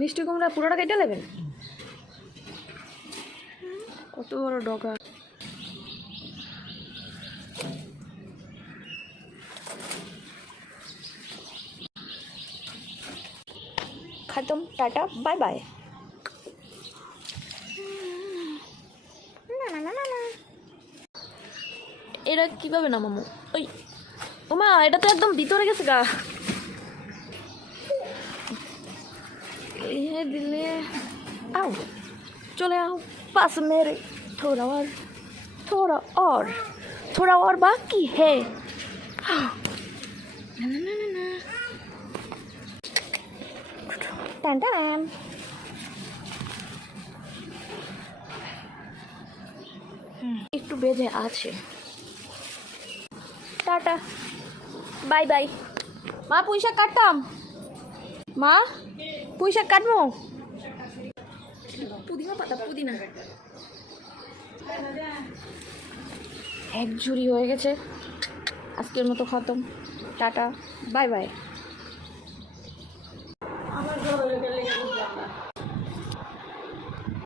মিষ্টি কুমড়া পুরোটা কেটে নেবেন। কত বড় ডগা। খতম, টাটা, বাই বাই। এটা কিভাবে নামাবো? ওই ওমা, এটা তো একদম ভিতরে গেছে গা। দিলে आओ, चले आओ पास मेरे, थोड़ा और बाकी है। টান টান। একটু বেজে আছে। Tata, bye bye. মা পুঁই শাক কাটতাম, মা পুঁই শাক কাটবো। পুদিনা পাতা, পুদিনা এক ঝুড়ি হয়ে গেছে। আজকের মতো খতম, টাটা, বাই বাই।